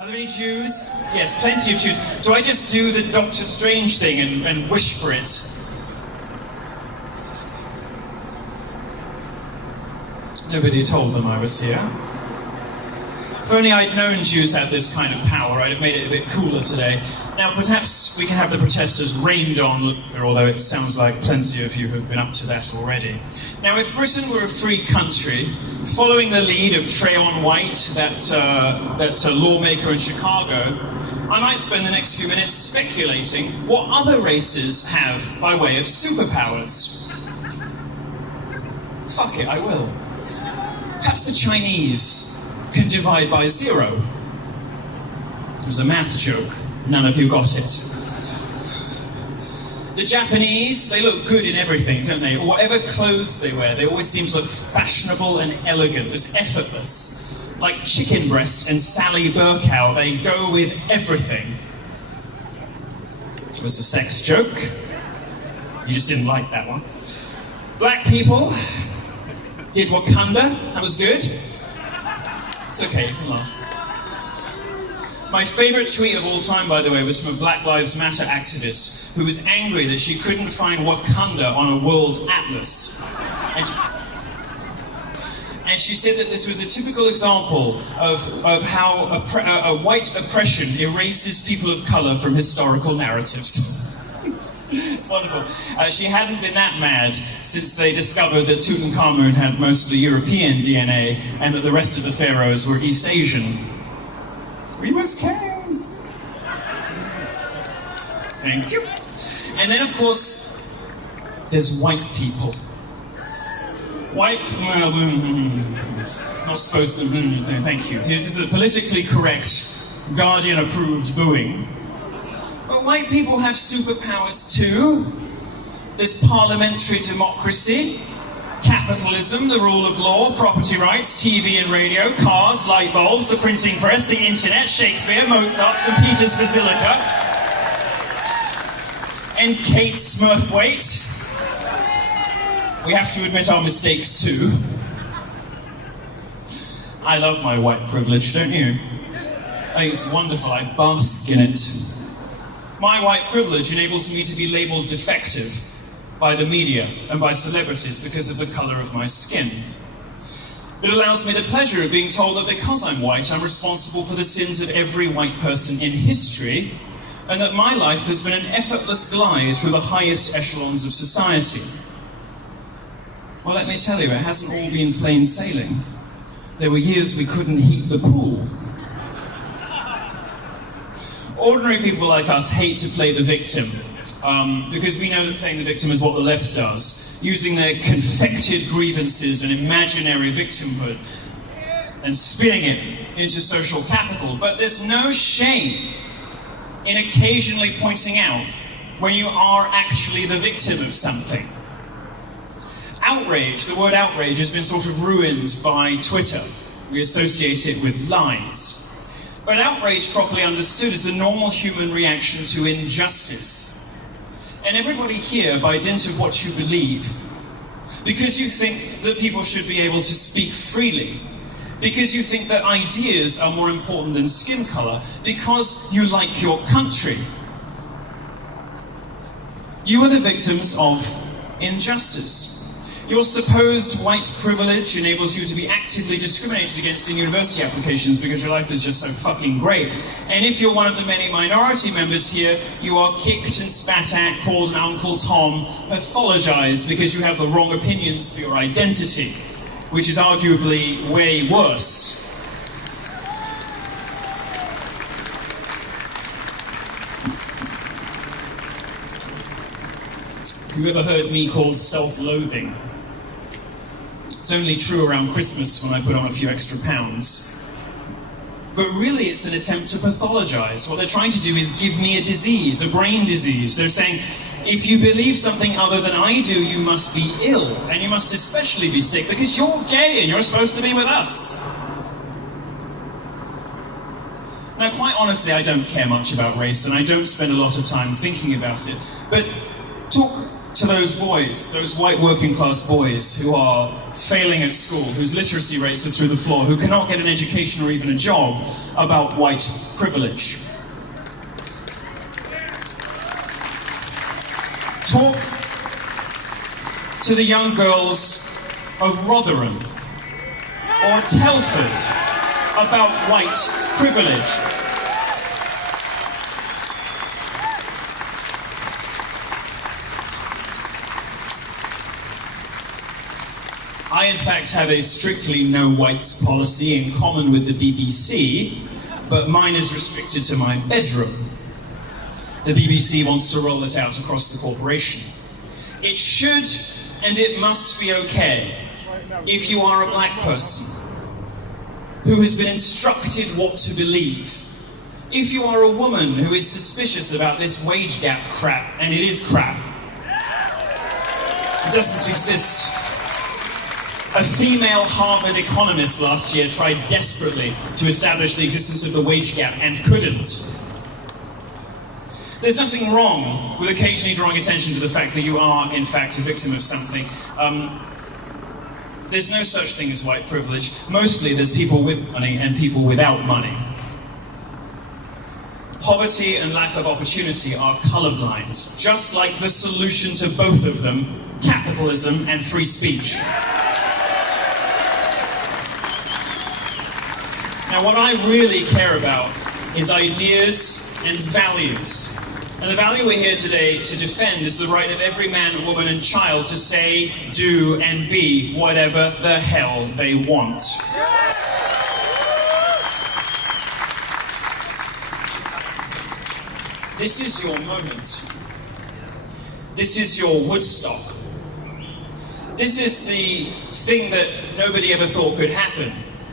Are there any Jews? Yes, plenty of Jews. Do I just do the Doctor Strange thing and wish for it? Nobody told them I was here. If only I'd known Jews had this kind of power, I'd have made it a bit cooler today. Now, perhaps we can have the protesters rained on, although it sounds like plenty of you have been up to that already. Now, if Britain were a free country, following the lead of Trayon White, that lawmaker in Chicago, I might spend the next few minutes speculating what other races have by way of superpowers. Fuck it, I will. Perhaps the Chinese can divide by 0. It was a math joke. None of you got it. The Japanese, they look good in everything, don't they? Whatever clothes they wear, they always seem to look fashionable and elegant, just effortless. Like Chicken Breast and Sally Burkow, they go with everything. It was a sex joke. You just didn't like that one. Black people did Wakanda. That was good. It's okay, you can laugh. My favourite tweet of all time, by the way, was from a Black Lives Matter activist who was angry that she couldn't find Wakanda on a world atlas. And she said that this was a typical example of how a white oppression erases people of colour from historical narratives. It's wonderful. She hadn't been that mad since they discovered that Tutankhamun had mostly European DNA and that the rest of the pharaohs were East Asian. We was kings! Thank you. And then, of course, there's white people. White... not supposed to... Thank you. This is a politically correct, Guardian-approved booing. But white people have superpowers too. There's parliamentary democracy, capitalism, the rule of law, property rights, TV and radio, cars, light bulbs, the printing press, the internet, Shakespeare, Mozart, St. Peter's Basilica, and Kate Smurthwaite. We have to admit our mistakes too. I love my white privilege, don't you? I think it's wonderful, I bask in it. My white privilege enables me to be labelled defective by the media and by celebrities because of the colour of my skin. It allows me the pleasure of being told that because I'm white, I'm responsible for the sins of every white person in history, and that my life has been an effortless glide through the highest echelons of society. Well, let me tell you, it hasn't all been plain sailing. There were years we couldn't heat the pool. Ordinary people like us hate to play the victim, because we know that playing the victim is what the left does, using their confected grievances and imaginary victimhood and spinning it into social capital. But there's no shame in occasionally pointing out when you are actually the victim of something. Outrage, the word outrage, has been sort of ruined by Twitter. We associate it with lies. But outrage, properly understood, is a normal human reaction to injustice. And everybody here, by dint of what you believe, because you think that people should be able to speak freely, because you think that ideas are more important than skin colour, because you like your country, you are the victims of injustice. Your supposed white privilege enables you to be actively discriminated against in university applications because your life is just so fucking great. And if you're one of the many minority members here, you are kicked and spat at, called an Uncle Tom, pathologized because you have the wrong opinions for your identity, which is arguably way worse. Have you ever heard me called self-loathing? It's only true around Christmas when I put on a few extra pounds. But really it's an attempt to pathologize. What they're trying to do is give me a disease, a brain disease. They're saying, if you believe something other than I do, you must be ill, and you must especially be sick because you're gay and you're supposed to be with us. Now, quite honestly, I don't care much about race, and I don't spend a lot of time thinking about it. But talk to those boys, those white working class boys who are failing at school, whose literacy rates are through the floor, who cannot get an education or even a job, about white privilege. Talk to the young girls of Rotherham or Telford about white privilege. I, in fact, have a strictly no whites policy in common with the BBC, but mine is restricted to my bedroom. The BBC wants to roll it out across the corporation. It should and it must be okay if you are a black person who has been instructed what to believe. If you are a woman who is suspicious about this wage gap crap, and it is crap, it doesn't exist. A female Harvard economist last year tried desperately to establish the existence of the wage gap and couldn't. There's nothing wrong with occasionally drawing attention to the fact that you are, in fact, a victim of something. There's no such thing as white privilege. Mostly there's people with money and people without money. Poverty and lack of opportunity are colorblind, just like the solution to both of them, capitalism and free speech. Now, what I really care about is ideas and values. And the value we're here today to defend is the right of every man, woman, and child to say, do, and be whatever the hell they want. This is your moment. This is your Woodstock. This is the thing that nobody ever thought could happen.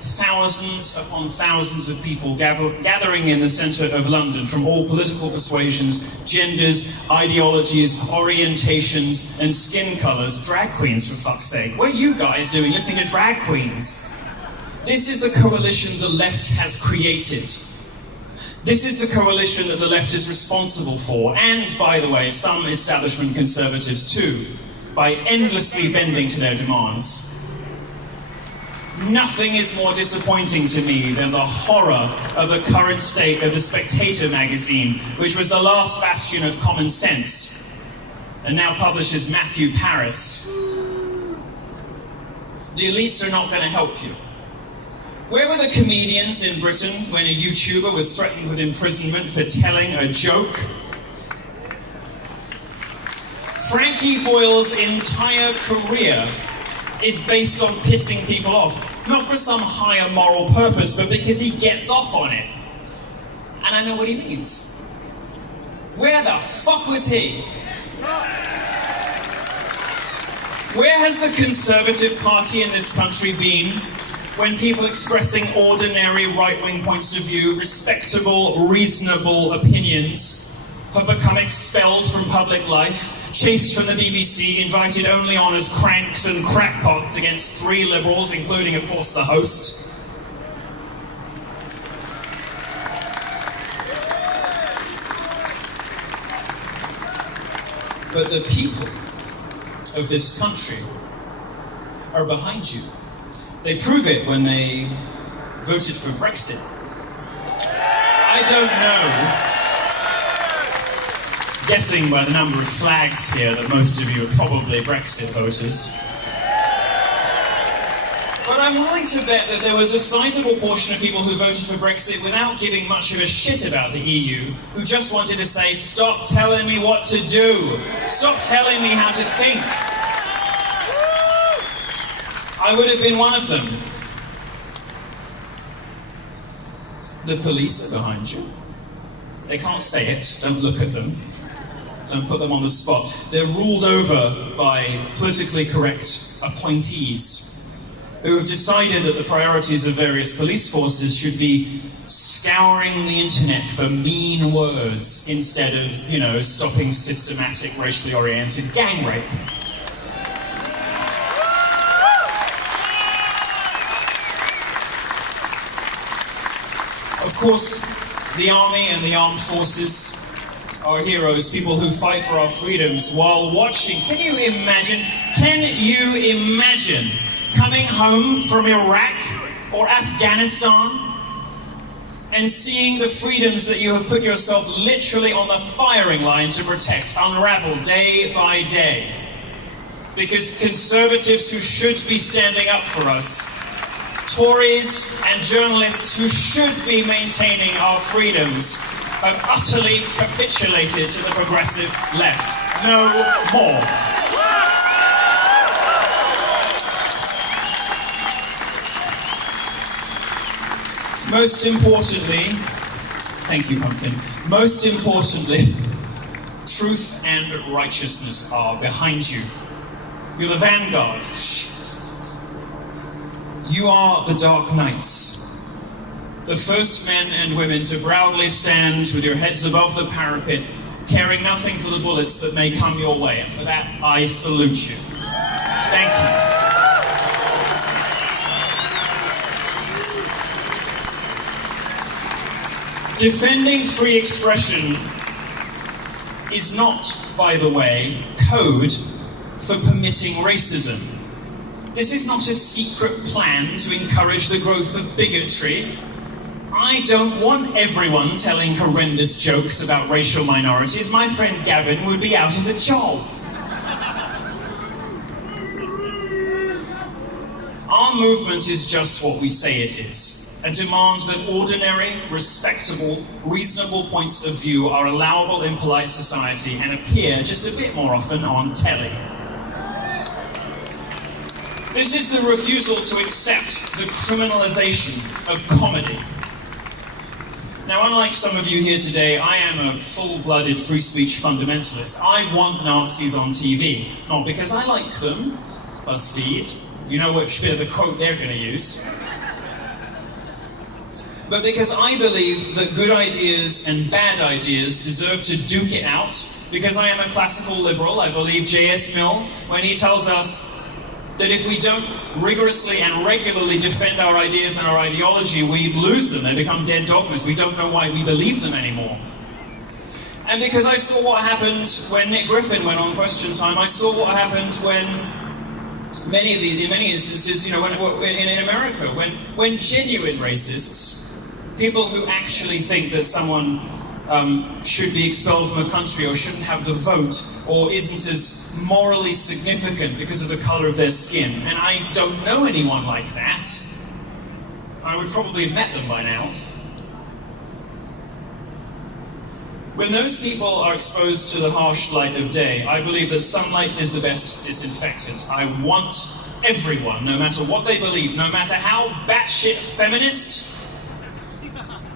Thousands upon thousands of people gathering in the centre of London from all political persuasions, genders, ideologies, orientations, and skin colours. Drag queens, for fuck's sake. What are you guys doing listening to drag queens? This is the coalition the left has created. This is the coalition that the left is responsible for, and, by the way, some establishment conservatives too, by endlessly bending to their demands. Nothing is more disappointing to me than the horror of the current state of The Spectator magazine, which was the last bastion of common sense, and now publishes Matthew Paris. The elites are not going to help you. Where were the comedians in Britain when a YouTuber was threatened with imprisonment for telling a joke? Frankie Boyle's entire career is based on pissing people off. Not for some higher moral purpose, but because he gets off on it. And I know what he means. Where the fuck was he? Where has the Conservative Party in this country been when people expressing ordinary right-wing points of view, respectable, reasonable opinions, have become expelled from public life, chased from the BBC, invited only on as cranks and crackpots against 3 liberals, including, of course, the host? But the people of this country are behind you. They prove it when they voted for Brexit. I don't know, guessing by the number of flags here that most of you are probably Brexit voters. But I'm willing to bet that there was a sizable portion of people who voted for Brexit without giving much of a shit about the EU, who just wanted to say, stop telling me what to do. Stop telling me how to think. I would have been one of them. The police are behind you. They can't say it. Don't look at them. Don't put them on the spot. They're ruled over by politically correct appointees who have decided that the priorities of various police forces should be scouring the internet for mean words instead of, stopping systematic racially oriented gang rape. Of course, the army and the armed forces our heroes, people who fight for our freedoms while watching. Can you imagine coming home from Iraq or Afghanistan and seeing the freedoms that you have put yourself literally on the firing line to protect unravel day by day? Because conservatives who should be standing up for us, Tories and journalists who should be maintaining our freedoms, have utterly capitulated to the progressive left. No more. Most importantly, thank you, Pumpkin. Most importantly, truth and righteousness are behind you. You're the vanguard. You are the dark knights. The first men and women to proudly stand with your heads above the parapet, caring nothing for the bullets that may come your way. And for that, I salute you. Thank you. Defending free expression is not, by the way, code for permitting racism. This is not a secret plan to encourage the growth of bigotry. I don't want everyone telling horrendous jokes about racial minorities. My friend Gavin would be out of a job. Our movement is just what we say it is. And demands that ordinary, respectable, reasonable points of view are allowable in polite society and appear just a bit more often on telly. This is the refusal to accept the criminalization of comedy. Now, unlike some of you here today, I am a full-blooded free speech fundamentalist. I want Nazis on TV, not because I like them, BuzzFeed, you know which bit of the quote they're going to use, but because I believe that good ideas and bad ideas deserve to duke it out. Because I am a classical liberal, I believe J.S. Mill when he tells us that if we don't rigorously and regularly defend our ideas and our ideology, we lose them. They become dead dogmas. We don't know why we believe them anymore. And because I saw what happened when Nick Griffin went on Question Time, I saw what happened when in many instances, you know, in America, when genuine racists, people who actually think that someone should be expelled from a country or shouldn't have the vote or isn't as morally significant because of the color of their skin. And I don't know anyone like that. I would probably have met them by now. When those people are exposed to the harsh light of day, I believe that sunlight is the best disinfectant. I want everyone, no matter what they believe, no matter how batshit feminist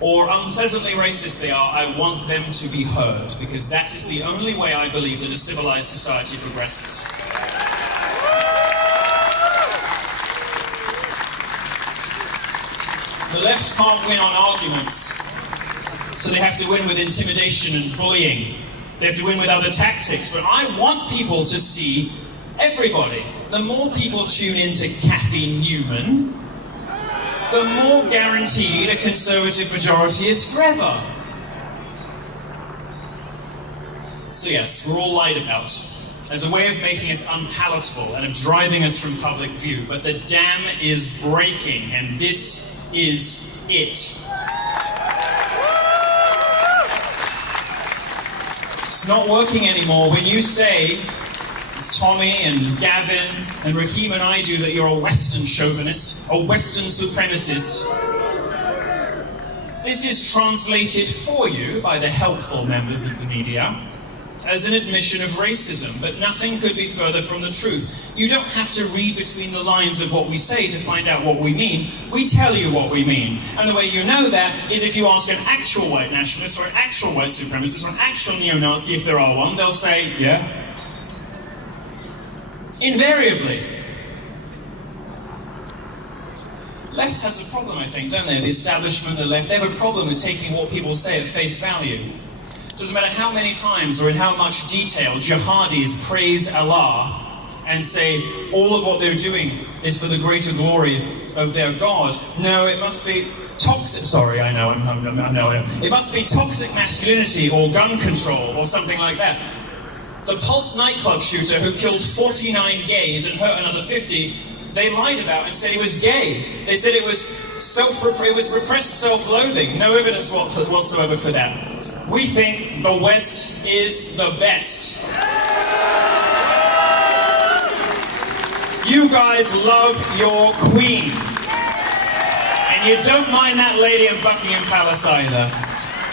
or unpleasantly racist they are, I want them to be heard, because that is the only way I believe that a civilized society progresses. The left can't win on arguments, so they have to win with intimidation and bullying. They have to win with other tactics, but I want people to see everybody. The more people tune into Kathy Newman, the more guaranteed a conservative majority is forever. So yes, we're all lied about as a way of making us unpalatable and of driving us from public view, but the dam is breaking, and this is it. It's not working anymore when you say, as Tommy and Gavin and Raheem and I do, that you're a Western chauvinist, a Western supremacist. This is translated for you by the helpful members of the media as an admission of racism, but nothing could be further from the truth. You don't have to read between the lines of what we say to find out what we mean. We tell you what we mean. And the way you know that is if you ask an actual white nationalist or an actual white supremacist or an actual neo-Nazi, if there are one, they'll say, yeah. Invariably. Left has a problem, I think, don't they? The establishment, the left, they have a problem with taking what people say at face value. Doesn't matter how many times or in how much detail jihadis praise Allah and say all of what they're doing is for the greater glory of their God. No, it must be toxic, sorry, I know. It must be toxic masculinity or gun control or something like that. The Pulse nightclub shooter who killed 49 gays and hurt another 50, they lied about and said he was gay. They said it was repressed self-loathing. No evidence whatsoever for that. We think the West is the best. You guys love your queen. And you don't mind that lady in Buckingham Palace either.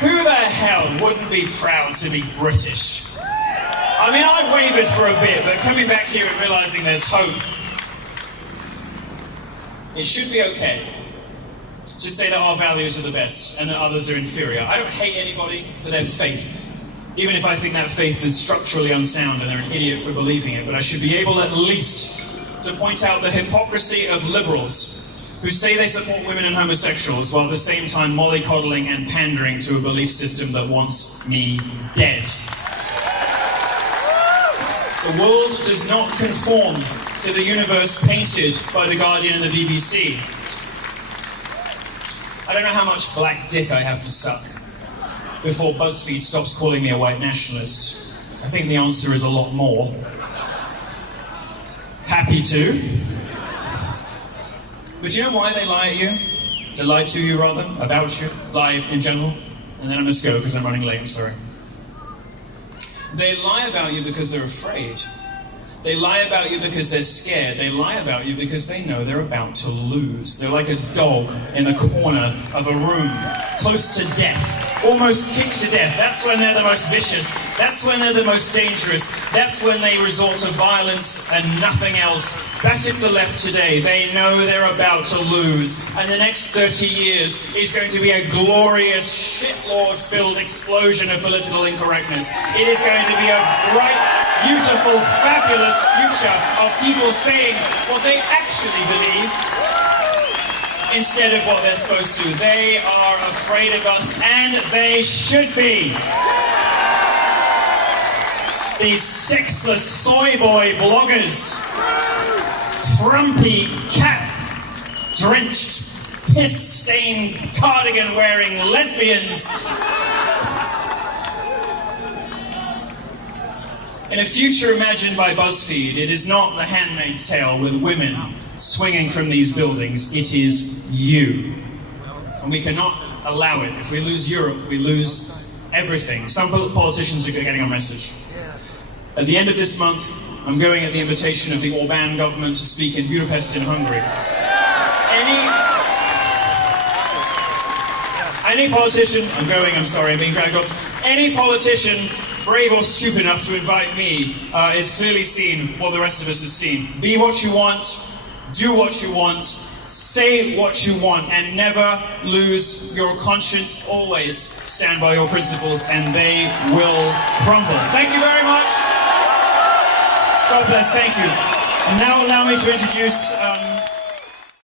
Who the hell wouldn't be proud to be British? I mean, I wavered for a bit, but coming back here and realizing there's hope, it should be okay to say that our values are the best and that others are inferior. I don't hate anybody for their faith, even if I think that faith is structurally unsound and they're an idiot for believing it, but I should be able at least to point out the hypocrisy of liberals who say they support women and homosexuals while at the same time mollycoddling and pandering to a belief system that wants me dead. The world does not conform to the universe painted by The Guardian and the BBC. I don't know how much black dick I have to suck before BuzzFeed stops calling me a white nationalist. I think the answer is a lot more. Happy to. But do you know why they lie at you? They lie to you, rather, about you, lie in general. And then I must go because I'm running late, I'm sorry. They lie about you because they're afraid. They lie about you because they're scared. They lie about you because they know they're about to lose. They're like a dog in the corner of a room, close to death, almost kicked to death. That's when they're the most vicious. That's when they're the most dangerous. That's when they resort to violence and nothing else. Back at the left today, they know they're about to lose. And the next 30 years is going to be a glorious, shitlord-filled explosion of political incorrectness. It is going to be a bright, beautiful, fabulous future of people saying what they actually believe instead of what they're supposed to. They are afraid of us, and they should be. These sexless soy boy bloggers, frumpy, cat-drenched, piss-stained, cardigan-wearing lesbians. In a future imagined by BuzzFeed, it is not The Handmaid's Tale with women swinging from these buildings. It is you. And we cannot allow it. If we lose Europe, we lose everything. Some politicians are getting our message. At the end of this month, I'm going at the invitation of the Orbán government to speak in Budapest in Hungary. Any politician, I'm being dragged off. Any politician brave or stupid enough to invite me is clearly seen what the rest of us has seen. Be what you want, do what you want, say what you want, and never lose your conscience. Always stand by your principles, and they will crumble. Thank you very much. God bless, thank you. And now allow me to introduce